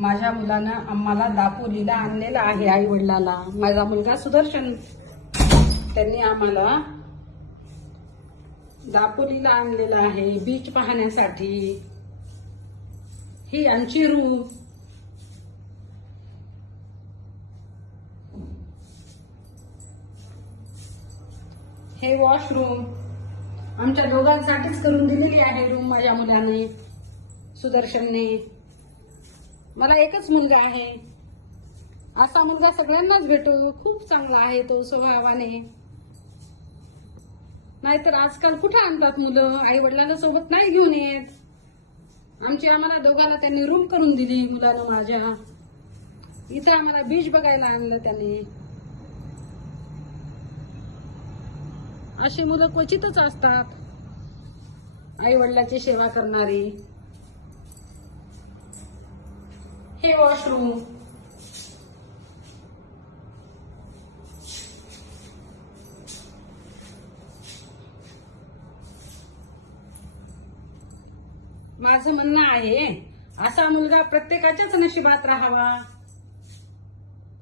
माझ्या मुलानं आम्हाला दापोलीला आणलेला आहे, आई वडिलाला. माझा मुलगा सुदर्शन, त्यांनी आम्हाला दापोलीला आणलेला आहे बीच पाहण्यासाठी. ही आमची रूम. हे वॉशरूम आमच्या दोघांसाठीच करून दिलेली आहे रूम माझ्या मुलाने, सुदर्शनने. मला एकच मुलगा आहे, असा मुलगा सगळ्यांनाच भेटो. खूप चांगला आहे तो स्वभावाने. नाहीतर आजकाल कुठे आणतात मुलं, आई वडिलांना सोबत नाही घेऊन येत. आम्हाला दोघांना त्यांनी रूम करून दिली मुलानं माझ्या. इथं आम्हाला बीच बघायला आणलं त्याने. अशी मुलं क्वचितच असतात आई वडिलांची सेवा करणारी. हे वॉशरूम. माझं म्हणणं आहे, असा मुलगा प्रत्येकाच्याच नशिबात राहावा.